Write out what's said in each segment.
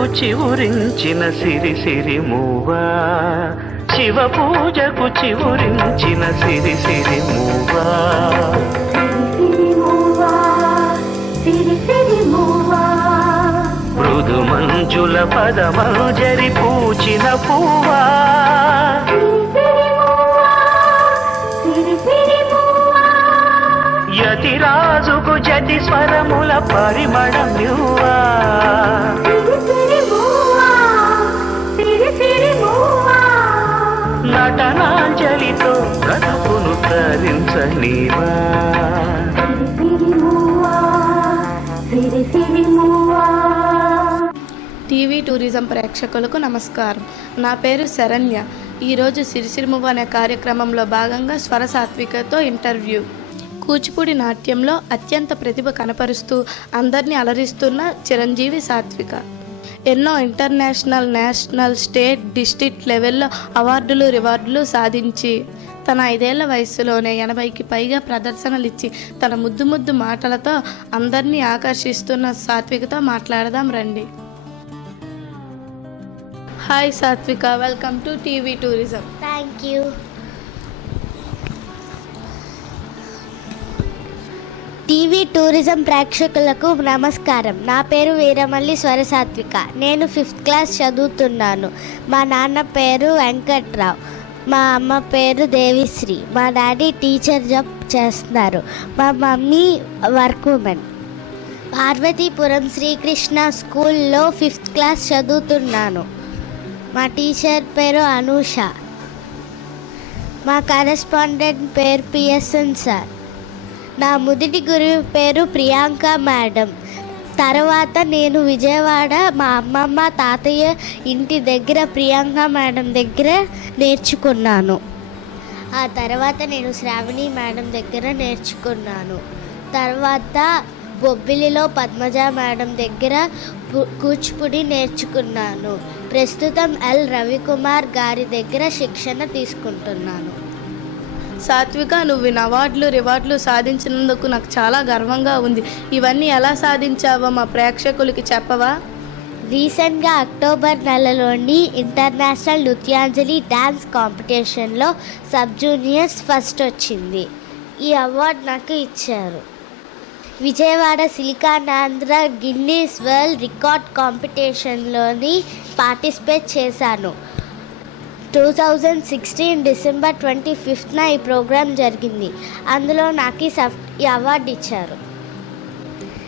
పూజకు చివురించిన సిరి సిరి మూవా. శివ పూజకు చివురించిన సిరి సిరి మూవా. సిరి మృదు మంజుల పదమంజరి పూచిన పూవా. సిరి యతిరాజుకు జతి స్వరముల పరిమళం యువా టీవీ టూరిజం ప్రేక్షకులకు నమస్కారం. నా పేరు శరణ్య. ఈరోజు సిరిసిరిమువ్వ అనే కార్యక్రమంలో భాగంగా స్వర సాత్వికతో ఇంటర్వ్యూ. కూచిపూడి నాట్యంలో అత్యంత ప్రతిభ కనపరుస్తూ అందరినీ అలరిస్తున్న చిరంజీవి సాత్విక. ఎన్నో ఇంటర్నేషనల్ నేషనల్ స్టేట్ డిస్టిక్ లెవెల్లో అవార్డులు రివార్డులు సాధించి తన ఐదేళ్ళ వయసులోనే ఎనభైకి పైగా ప్రదర్శనలు ఇచ్చి తన ముద్దు ముద్దు మాటలతో అందరినీ ఆకర్షిస్తున్న సాత్వికతో మాట్లాడదాం రండి. Hi Sathvika welcome to TV Tourism. Thank you TV Tourism ప్రేక్షకులకు నమస్కారం. నా పేరు వీరమల్లి స్వరసాత్విక నేను ఫిఫ్త్ క్లాస్ చదువుతున్నాను. మా నాన్న పేరు వెంకట్రావు. మా అమ్మ పేరు దేవిశ్రీ. మా డాడీ టీచర్ జాబ్ చేస్తున్నారు. మా mummy work women. Parvathipuram Srikrishna స్కూల్లో ఫిఫ్త్ క్లాస్ చదువుతున్నాను. మా టీచర్ పేరు అనూష. మా కరెస్పాండెంట్ పేరు పిఎస్ఎన్ సార్. నా మొదటి గురువు పేరు ప్రియాంక మేడం. తర్వాత నేను విజయవాడ మా అమ్మమ్మ తాతయ్య ఇంటి దగ్గర ప్రియాంక మేడం దగ్గర నేర్చుకున్నాను. ఆ తర్వాత నేను శ్రావణి మేడం దగ్గర నేర్చుకున్నాను. తర్వాత బొబ్బిలిలో పద్మజ మేడం దగ్గర కూచిపూడి నేర్చుకున్నాను. ప్రస్తుతం ఎల్ రవికుమార్ గారి దగ్గర శిక్షణ తీసుకుంటున్నాను. సాత్విక నువ్వు అవార్డులు రివార్డులు సాధించినందుకు నాకు చాలా గర్వంగా ఉంది. ఇవన్నీ ఎలా సాధించావో మా ప్రేక్షకులకి చెప్పవా? రీసెంట్గా అక్టోబర్ నెలలోని ఇంటర్నేషనల్ నృత్యాంజలి డ్యాన్స్ కాంపిటీషన్లో సబ్ జూనియర్స్ ఫస్ట్ వచ్చింది. ఈ అవార్డు నాకు ఇచ్చారు. Vijayawada Siliconandhra Guinness world record కాంపిటీషన్లోని participate చేశాను. Two thousand sixteen December twenty ఫిఫ్త్న ఈ ప్రోగ్రాం జరిగింది. అందులో నాకు ఈ ఈ అవార్డు ఇచ్చారు.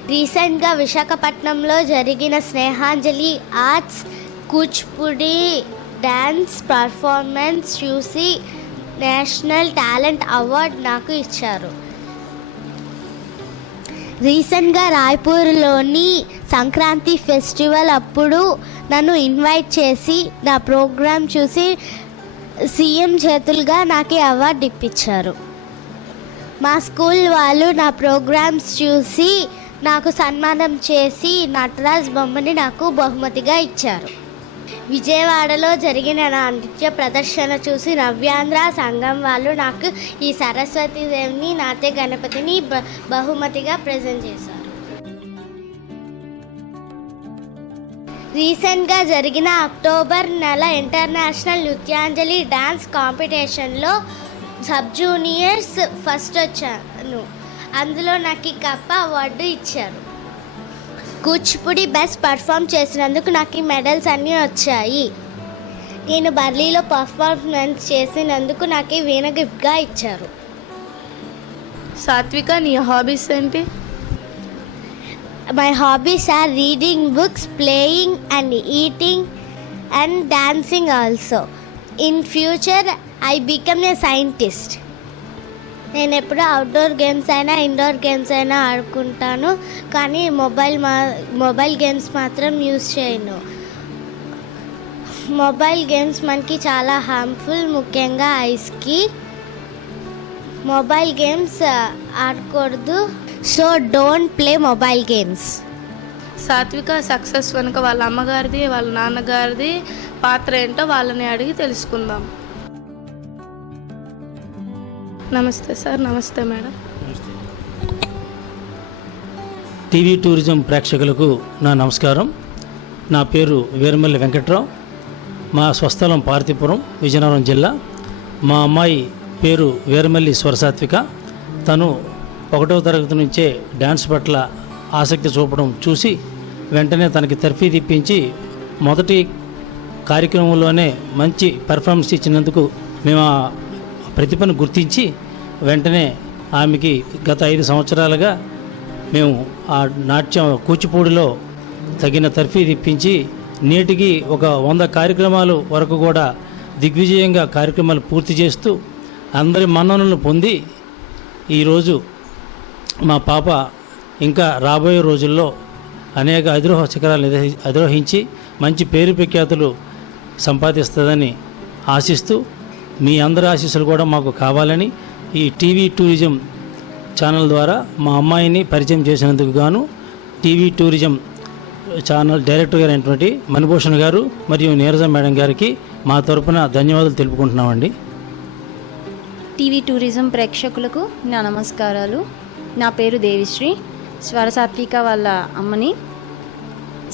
రీసెంట్గా విశాఖపట్నంలో జరిగిన Snehanjali arts Kuchipudi dance performance చూసి నేషనల్ టాలెంట్ అవార్డ్ నాకు ఇచ్చారు. రీసెంట్గా రాయ్పూర్లోని సంక్రాంతి ఫెస్టివల్ అప్పుడు నన్ను ఇన్వైట్ చేసి నా ప్రోగ్రాం చూసి సీఎం చేతులుగా నాకు అవార్డు ఇప్పించారు. మా స్కూల్ వాళ్ళు నా ప్రోగ్రామ్స్ చూసి నాకు సన్మానం చేసి నటరాజ్ బొమ్మని నాకు బహుమతిగా ఇచ్చారు. విజయవాడలో జరిగిన నా నృత్య ప్రదర్శన చూసి నవ్యాంధ్ర సంఘం వాళ్ళు నాకు ఈ సరస్వతి దేవిని నాట్య గణపతిని బహుమతిగా ప్రజెంట్ చేశారు. రీసెంట్గా జరిగిన అక్టోబర్ నెల ఇంటర్నేషనల్ నృత్యాంజలి డ్యాన్స్ కాంపిటీషన్లో సబ్ జూనియర్స్ ఫస్ట్ వచ్చాను. అందులో నాకు ఈ కప్ప అవార్డు ఇచ్చారు. కూచిపూడి బెస్ట్ పర్ఫామ్ చేసినందుకు నాకు ఈ మెడల్స్ అన్నీ వచ్చాయి. నేను బర్లీలో పర్ఫార్మెన్స్ చేసినందుకు నాకు ఈ వీణ గిఫ్ట్గా ఇచ్చారు. సాత్విక నీ హాబీస్ ఏంటి? My hobbies are reading books playing and eating and dancing also in future I become a scientist నేను ఎప్పుడు అవుట్డోర్ గేమ్స్ అయినా ఇండోర్ గేమ్స్ అయినా ఆడుకుంటాను. కానీ మొబైల్ మా మొబైల్ గేమ్స్ మాత్రం యూస్ చేయను. మొబైల్ గేమ్స్ మనకి చాలా హార్మ్ఫుల్ ముఖ్యంగా ఐస్కి మొబైల్ గేమ్స్ ఆడకూడదు. So don't play mobile games Sathvika success వెనుక వాళ్ళ అమ్మగారిది వాళ్ళ నాన్నగారిది పాత్ర ఏంటో వాళ్ళని అడిగి తెలుసుకుందాం. నమస్తే సార్ నమస్తే మేడం. టీవీ టూరిజం ప్రేక్షకులకు నా నమస్కారం. నా పేరు వీరమల్లి వెంకట్రావు. మా స్వస్థలం పార్తీపురం విజయనగరం జిల్లా. మా అమ్మాయి పేరు వీరమల్లి స్వరసాత్విక. తను ఒకటవ తరగతి నుంచే డ్యాన్స్ పట్ల ఆసక్తి చూపడం చూసి వెంటనే తనకి తర్ఫీ తిప్పించి మొదటి కార్యక్రమంలోనే మంచి పెర్ఫార్మెన్స్ ఇచ్చినందుకు మేము ఆ ప్రతిభను గుర్తించి వెంటనే ఆమెకి గత ఐదు సంవత్సరాలుగా మేము ఆ నాట్యం కూచిపూడిలో తగిన తర్ఫీ ఇప్పించి నేటికి ఒక వంద కార్యక్రమాలు వరకు కూడా దిగ్విజయంగా కార్యక్రమాలు పూర్తి చేస్తూ అందరి మన్ననలను పొంది ఈరోజు మా పాప ఇంకా రాబోయే రోజుల్లో అనేక అధిరోహ శిఖరాలు అధిరోహించి మంచి పేరు ప్రఖ్యాతులు సంపాదిస్తుందని ఆశిస్తూ మీ అందరి ఆశీస్సులు కూడా మాకు కావాలని ఈ టీవీ టూరిజం ఛానల్ ద్వారా మా అమ్మాయిని పరిచయం చేసినందుకు గాను టీవీ టూరిజం ఛానల్ డైరెక్టర్ గారు అయినటువంటి మణిభూషణ్ గారు మరియు నీరజ మేడం గారికి మా తరపున ధన్యవాదాలు తెలుపుకుంటున్నామండి. టీవీ టూరిజం ప్రేక్షకులకు నా నమస్కారాలు. నా పేరు దేవిశ్రీ. స్వరసాత్విక వాళ్ళ అమ్మని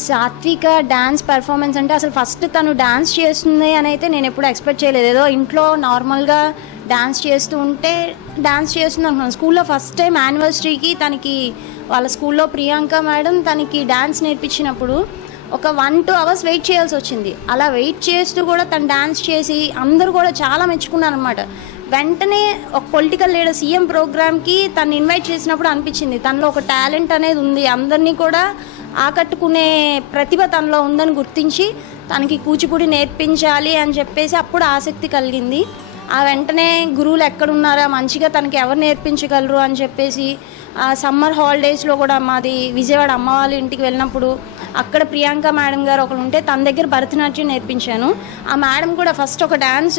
సాత్విక డ్యాన్స్ పర్ఫార్మెన్స్ అంటే అసలు ఫస్ట్ తను డ్యాన్స్ చేస్తుంది అని అయితే నేను ఎప్పుడు ఎక్స్పెక్ట్ చేయలేదు. ఏదో ఇంట్లో నార్మల్గా డ్యాన్స్ చేస్తూ ఉంటే డ్యాన్స్ చేస్తుంది అనుకున్నాను. స్కూల్లో ఫస్ట్ టైం యానివర్సరీకి తనకి వాళ్ళ స్కూల్లో ప్రియాంక మేడం తనకి డ్యాన్స్ నేర్పించినప్పుడు ఒక వన్ టూ అవర్స్ వెయిట్ చేయాల్సి వచ్చింది. అలా వెయిట్ చేస్తూ కూడా తను డ్యాన్స్ చేసి అందరూ కూడా చాలా మెచ్చుకున్నారు అనమాట వెంటనే ఒక పొలిటికల్ లీడర్ సీఎం ప్రోగ్రామ్కి తను ఇన్వైట్ చేసినప్పుడు అనిపించింది. తనలో ఒక టాలెంట్ అనేది ఉంది. అందరినీ కూడా ఆకట్టుకునే ప్రతిభ తనలో ఉందని గుర్తించి తనకి కూచిపూడి నేర్పించాలి అని చెప్పేసి అప్పుడు ఆసక్తి కలిగింది. ఆ వెంటనే గురువులు ఎక్కడున్నారా? మంచిగా తనకి ఎవరు నేర్పించగలరు? అని చెప్పేసి ఆ సమ్మర్ హాలిడేస్లో కూడా మాది విజయవాడ అమ్మ వాళ్ళ ఇంటికి వెళ్ళినప్పుడు అక్కడ ప్రియాంక మేడం గారు ఒకరు ఉంటే తన దగ్గర భరతనాట్యం నేర్పించాను. ఆ మేడం కూడా ఫస్ట్ ఒక డ్యాన్స్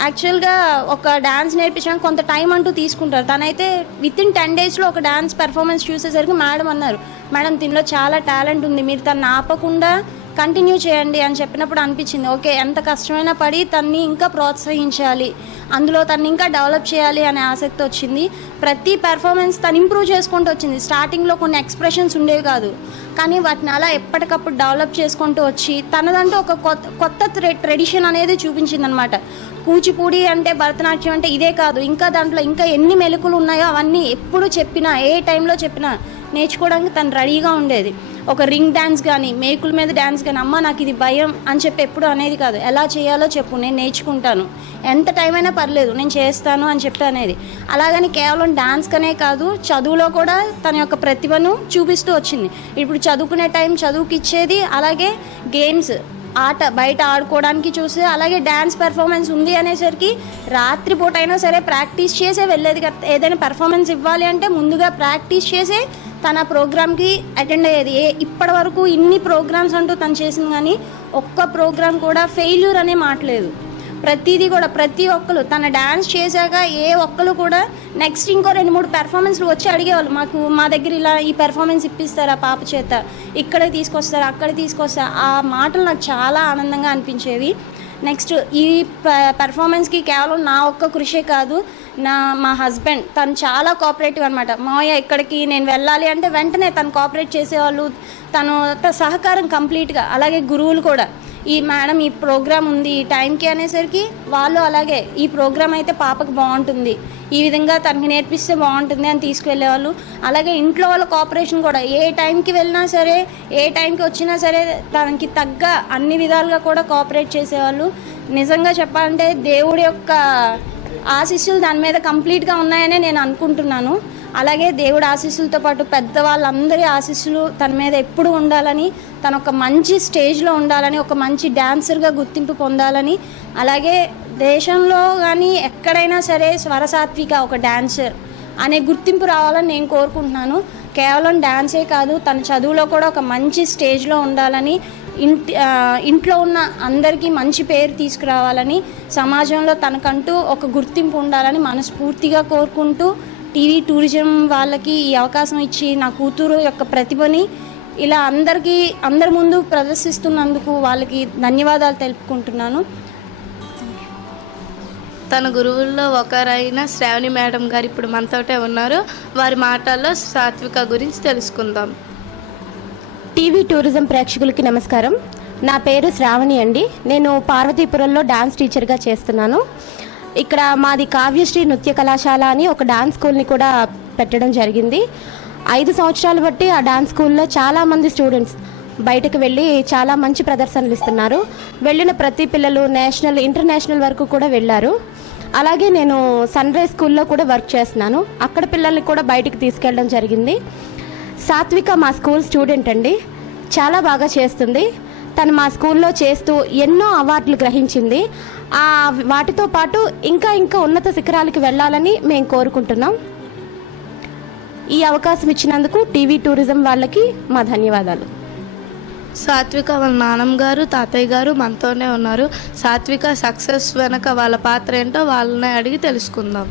యాక్చువల్గా ఒక డ్యాన్స్ నేర్పించడానికి కొంత టైం అంటూ తీసుకుంటారు. తనైతే విత్ ఇన్ టెన్ డేస్లో ఒక డ్యాన్స్ పెర్ఫార్మెన్స్ చూసేసరికి మేడం అన్నారు మేడం దీనిలో చాలా టాలెంట్ ఉంది. మీరు తను ఆపకుండా కంటిన్యూ చేయండి అని చెప్పినప్పుడు అనిపించింది. ఓకే ఎంత కష్టమైనా పడి తన్ని ఇంకా ప్రోత్సహించాలి. అందులో తన్ని ఇంకా డెవలప్ చేయాలి అనే ఆసక్తి వచ్చింది. ప్రతి పెర్ఫార్మెన్స్ తను ఇంప్రూవ్ చేసుకుంటూ వచ్చింది. స్టార్టింగ్లో కొన్ని ఎక్స్ప్రెషన్స్ ఉండేవి కాదు. కానీ వాటిని అలా ఎప్పటికప్పుడు డెవలప్ చేసుకుంటూ వచ్చి తనదంటూ ఒక కొత్త కొత్త ట్రెడిషన్ అనేది చూపించింది అనమాట కూచిపూడి అంటే భరతనాట్యం అంటే ఇదే కాదు. ఇంకా దాంట్లో ఇంకా ఎన్ని మెలకులు ఉన్నాయో అవన్నీ ఎప్పుడు చెప్పినా ఏ టైంలో చెప్పినా నేర్చుకోవడానికి తను రెడీగా ఉండేది. ఒక రింగ్ డ్యాన్స్ కానీ మేకుల మీద డ్యాన్స్ కానీ అమ్మ నాకు ఇది భయం అని చెప్పి ఎప్పుడు అనేది కాదు. ఎలా చేయాలో చెప్పు నేను నేర్చుకుంటాను. ఎంత టైం అయినా పర్లేదు నేను చేస్తాను అని చెప్పి అనేది. అలాగని కేవలం డ్యాన్స్కనే కనే కాదు చదువులో కూడా తన యొక్క ప్రతిభను చూపిస్తూ వచ్చింది. ఇప్పుడు చదువుకునే టైం చదువుకి ఇచ్చేది అలాగే గేమ్స్. ఆట బయట ఆడుకోవడానికి చూసి అలాగే డ్యాన్స్ పెర్ఫార్మెన్స్ ఉంది అనేసరికి రాత్రిపూట అయినా సరే ప్రాక్టీస్ చేసే వెళ్ళేది ఏదైనా పెర్ఫార్మెన్స్ ఇవ్వాలి అంటే ముందుగా ప్రాక్టీస్ చేసే తన ప్రోగ్రామ్కి అటెండ్ అయ్యేది. ఏ ఇప్పటి వరకు ఇన్ని ప్రోగ్రామ్స్ అంటూ తను చేసింది కానీ ఒక్క ప్రోగ్రామ్ కూడా ఫెయిల్యూర్ అనే మాట్లేదు. ప్రతిదీ కూడా ప్రతి ఒక్కరు తన డ్యాన్స్ చేశాక ఏ ఒక్కరు కూడా నెక్స్ట్ ఇంకో రెండు మూడు పెర్ఫార్మెన్స్లు వచ్చి అడిగేవాళ్ళు. మాకు మా దగ్గర ఇలా ఈ పెర్ఫార్మెన్స్ ఇప్పిస్తారా పాప చేత? ఇక్కడ తీసుకొస్తారు అక్కడ తీసుకొస్తారు? ఆ మాటలు నాకు చాలా ఆనందంగా అనిపించేవి. నెక్స్ట్ ఈ పెర్ఫార్మెన్స్కి కేవలం నా ఒక్క కృషే కాదు నా మా హస్బెండ్ తను చాలా కోఆపరేటివ్ అనమాట మావయ్య ఇక్కడికి నేను వెళ్ళాలి అంటే వెంటనే తను కోఆపరేట్ చేసేవాళ్ళు. తను త- సహకారం కంప్లీట్గా అలాగే గురువులు కూడా. ఈ మేడం ఈ ప్రోగ్రామ్ ఉంది ఈ టైంకి అనేసరికి వాళ్ళు అలాగే ఈ ప్రోగ్రామ్ అయితే పాపకు బాగుంటుంది. ఈ విధంగా తనకి నేర్పిస్తే బాగుంటుంది అని తీసుకువెళ్ళేవాళ్ళు. అలాగే ఇంట్లో వాళ్ళ కోఆపరేషన్ కూడా ఏ టైంకి వెళ్ళినా సరే ఏ టైంకి వచ్చినా సరే తనకి తగ్గ అన్ని విధాలుగా కూడా కోఆపరేట్ చేసేవాళ్ళు. నిజంగా చెప్పాలంటే దేవుడి యొక్క ఆశీస్సులు దాని మీద కంప్లీట్గా ఉన్నాయనే నేను అనుకుంటున్నాను. అలాగే దేవుడి ఆశీస్సులతో పాటు పెద్దవాళ్ళందరి ఆశీస్సులు తన మీద ఎప్పుడు ఉండాలని తన ఒక మంచి స్టేజ్లో ఉండాలని ఒక మంచి డ్యాన్సర్గా గుర్తింపు పొందాలని అలాగే దేశంలో కానీ ఎక్కడైనా సరే స్వరసాత్విక ఒక డ్యాన్సర్ అనే గుర్తింపు రావాలని నేను కోరుకుంటున్నాను. కేవలం డ్యాన్సే కాదు తన చదువులో కూడా ఒక మంచి స్టేజ్లో ఉండాలని ఇంటి ఇంట్లో ఉన్న అందరికీ మంచి పేరు తీసుకురావాలని సమాజంలో తనకంటూ ఒక గుర్తింపు ఉండాలని మనస్ఫూర్తిగా కోరుకుంటూ టీవీ టూరిజం వాళ్ళకి ఈ అవకాశం ఇచ్చి నా కూతురు యొక్క ప్రతిభని ఇలా అందరికీ అందరి ముందు ప్రదర్శిస్తున్నందుకు వాళ్ళకి ధన్యవాదాలు తెలుపుకుంటున్నాను. తన గురువుల్లో ఒకరైన శ్రావణి మేడం గారు ఇప్పుడు మనతోటే ఉన్నారు. వారి మాటల్లో సాత్విక గురించి తెలుసుకుందాం. టీవీ టూరిజం ప్రేక్షకులకి నమస్కారం. నా పేరు శ్రావణి అండి. నేను పార్వతీపురంలో డాన్స్ టీచర్గా చేస్తున్నాను. ఇక్కడ మాది కావ్యశ్రీ నృత్య కళాశాల అని ఒక డాన్స్ స్కూల్ని కూడా పెట్టడం జరిగింది. ఐదు సంవత్సరాలు బట్టి ఆ డాన్స్ స్కూల్లో చాలామంది స్టూడెంట్స్ బయటకు వెళ్ళి చాలా మంచి ప్రదర్శనలు ఇస్తున్నారు. వెళ్ళిన ప్రతి పిల్లలు నేషనల్ ఇంటర్నేషనల్ వరకు కూడా వెళ్ళారు. అలాగే నేను సన్ రైజ్ స్కూల్లో కూడా వర్క్ చేస్తున్నాను. అక్కడ పిల్లల్ని కూడా బయటికి తీసుకెళ్ళడం జరిగింది. సాత్విక మా స్కూల్ స్టూడెంట్ అండి. చాలా బాగా చేస్తుంది. తను మా స్కూల్లో చేస్తూ ఎన్నో అవార్డులు గ్రహించింది. ఆ వాటితో పాటు ఇంకా ఇంకా ఉన్నత శిఖరాలకి వెళ్ళాలని మేము కోరుకుంటున్నాం. ఈ అవకాశం ఇచ్చినందుకు టీవీ టూరిజం వాళ్ళకి మా ధన్యవాదాలు. సాత్విక వాళ్ళ నాన్నమ్మ గారు తాతయ్య గారు మనతోనే ఉన్నారు. సాత్విక సక్సెస్ వెనక వాళ్ళ పాత్ర ఏంటో వాళ్ళని అడిగి తెలుసుకుందాం.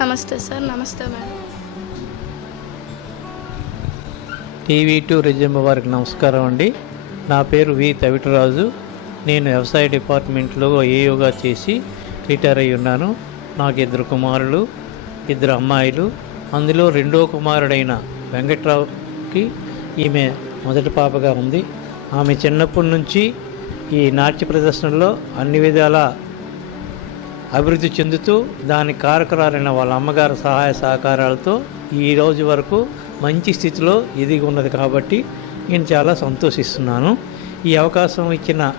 నమస్తే సార్ నమస్తే మేడం. టీవీ టూ రిజంబ వారికి నమస్కారం అండి. నా పేరు వి తవిటరాజు. నేను వ్యవసాయ డిపార్ట్మెంట్లో ఏయోగా చేసి రిటైర్ అయి ఉన్నాను. నాకు ఇద్దరు కుమారులు ఇద్దరు అమ్మాయిలు. అందులో రెండో కుమారుడైన వెంకట్రావుకి ఈమె మొదటి పాపగా ఉంది. ఆమె చిన్నప్పటి నుంచి ఈ నాట్య ప్రదర్శనలో అన్ని విధాల అభివృద్ధి చెందుతూ దాని కారకురాలైన వాళ్ళ అమ్మగారి సహాయ సహకారాలతో ఈ రోజు వరకు మంచి స్థితిలో ఎదిగి ఉన్నది కాబట్టి నేను చాలా సంతోషిస్తున్నాను. ఈ అవకాశం ఇచ్చిన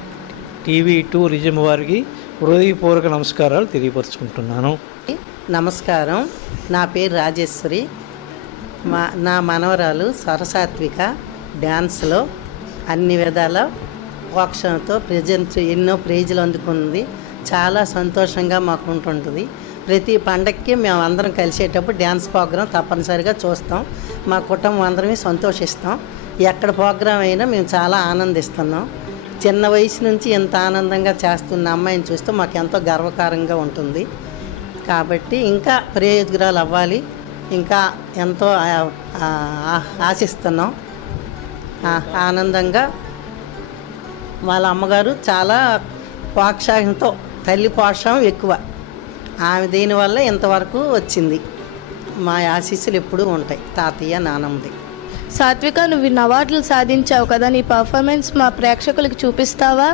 టీవీ టూరిజం వారికి హృదయపూర్వక నమస్కారాలు తెలియపరుచుకుంటున్నాను. నమస్కారం. నా పేరు రాజేశ్వరి. మా నా మనవరాలు సరసాత్విక డ్యాన్స్లో అన్ని విధాల మోక్షంతో ప్రజెంట్ ఎన్నో ప్రైజులు అందుకుంది. చాలా సంతోషంగా మాకు ఉంటుంటుంది. ప్రతి పండక్కి మేము అందరం కలిసేటప్పుడు డ్యాన్స్ ప్రోగ్రాం తప్పనిసరిగా చూస్తాం. మా కుటుంబం అందరమే సంతోషిస్తాం. ఎక్కడ ప్రోగ్రాం అయినా మేము చాలా ఆనందిస్తున్నాం. చిన్న వయసు నుంచి ఇంత ఆనందంగా చేస్తున్న అమ్మాయిని చూస్తే మాకు ఎంతో గర్వకారంగా ఉంటుంది. కాబట్టి ఇంకా ప్రయోజకురాలు అవ్వాలి. ఇంకా ఎంతో ఆశిస్తున్నాం. ఆనందంగా వాళ్ళ అమ్మగారు చాలా ప్రోత్సాహంతో తల్లి ప్రోత్సాహం ఎక్కువ. ఆమె దీనివల్ల ఇంతవరకు వచ్చింది. మా ఆశీస్సులు ఎప్పుడూ ఉంటాయి. తాతయ్య నానమ్మది. సాత్విక నువ్వు ఇన్ని అవార్డులు సాధించావు కదా నీ పర్ఫార్మెన్స్ మా ప్రేక్షకులకి చూపిస్తావా?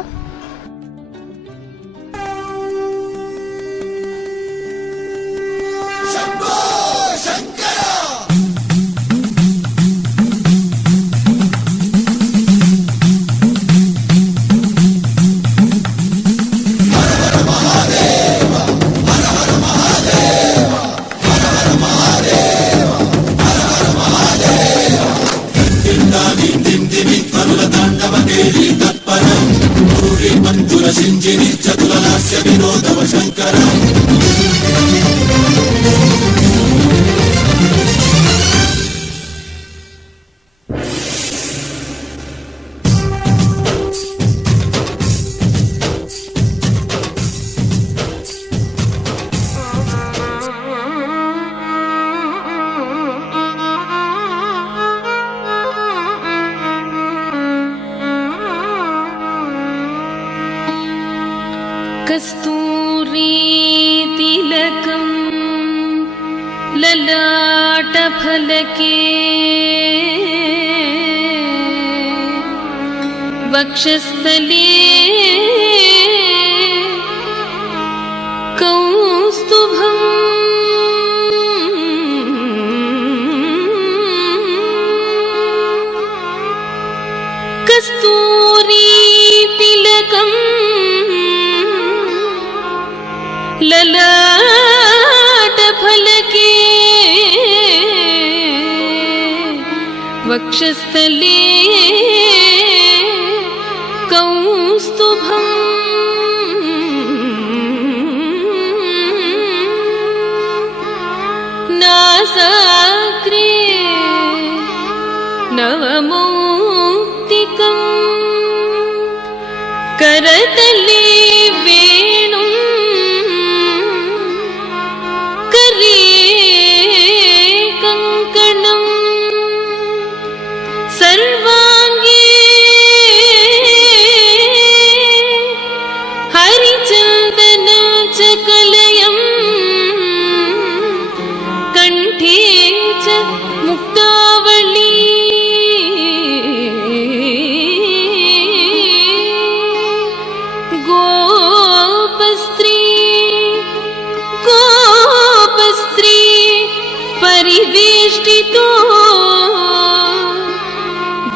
कस्तूरीतिलकं ललाटफलके। वक्षस्थले वक्षस्थले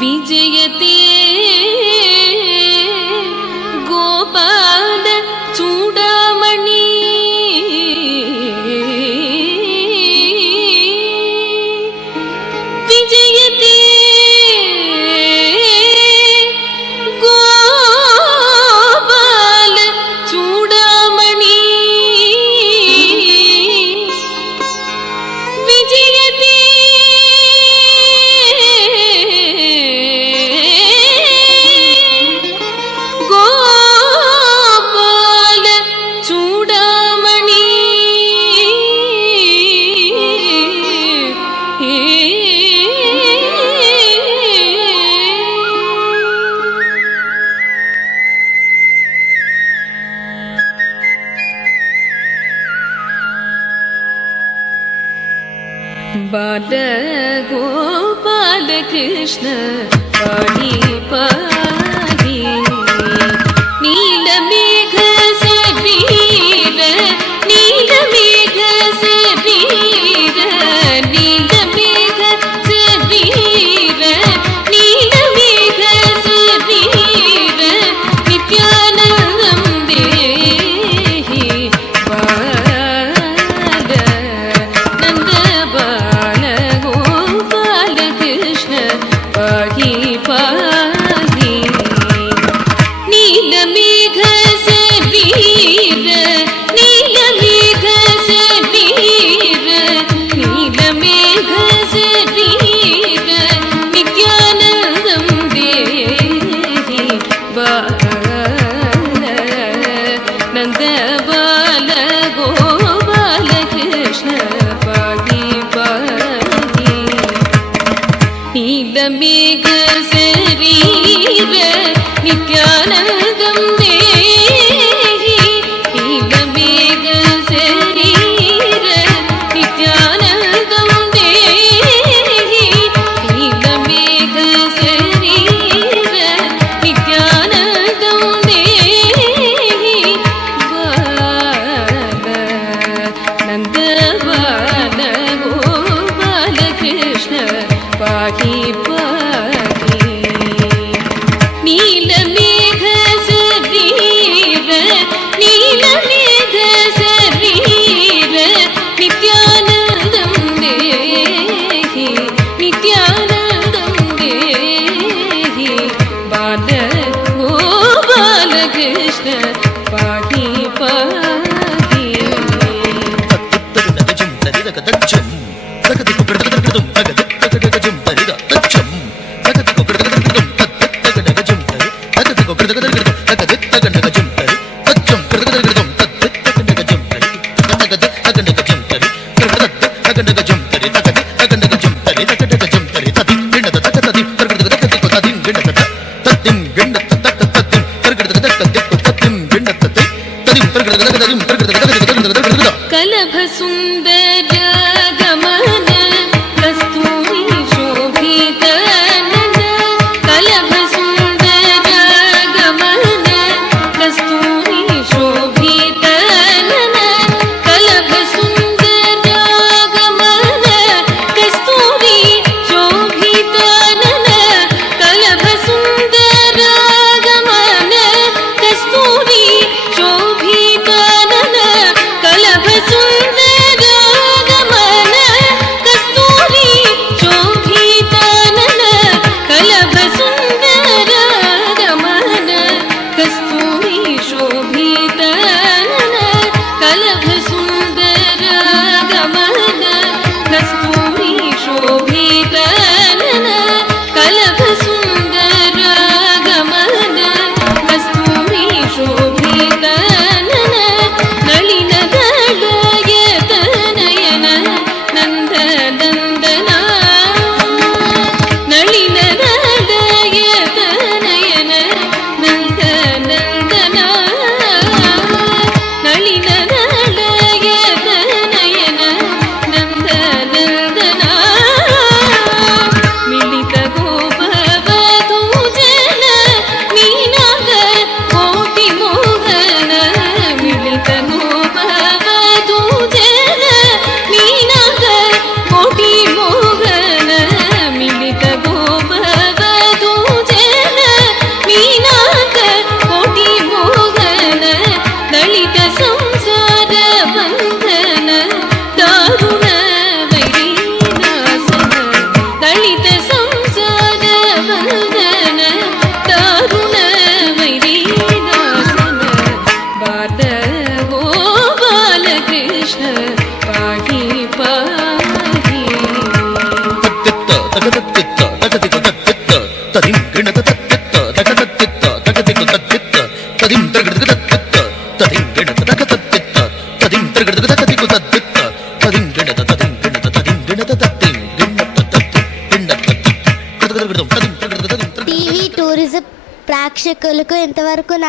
விஜயதே Krishna Krishna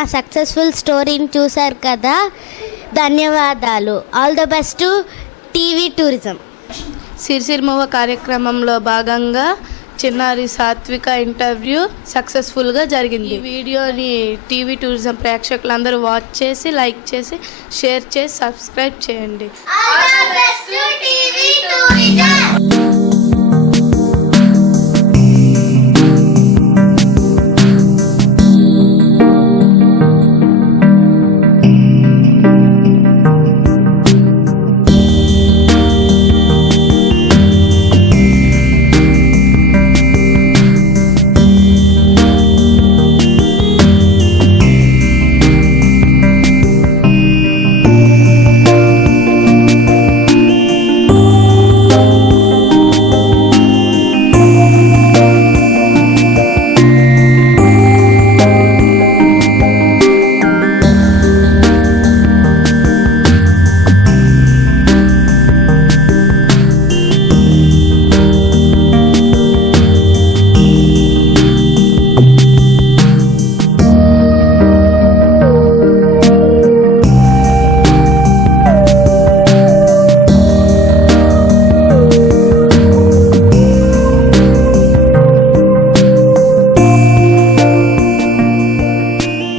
సక్సెస్ఫుల్ స్టోరీని చూశారు కదా. ధన్యవాదాలు. All the best TV Tourism Sirisirimuvva కార్యక్రమంలో భాగంగా చిన్నారి సాత్విక ఇంటర్వ్యూ సక్సెస్ఫుల్గా జరిగింది. ఈ వీడియోని టీవీ టూరిజం ప్రేక్షకులందరూ వాచ్ చేసి లైక్ చేసి షేర్ చేసి సబ్స్క్రైబ్ చేయండి. TV Tourism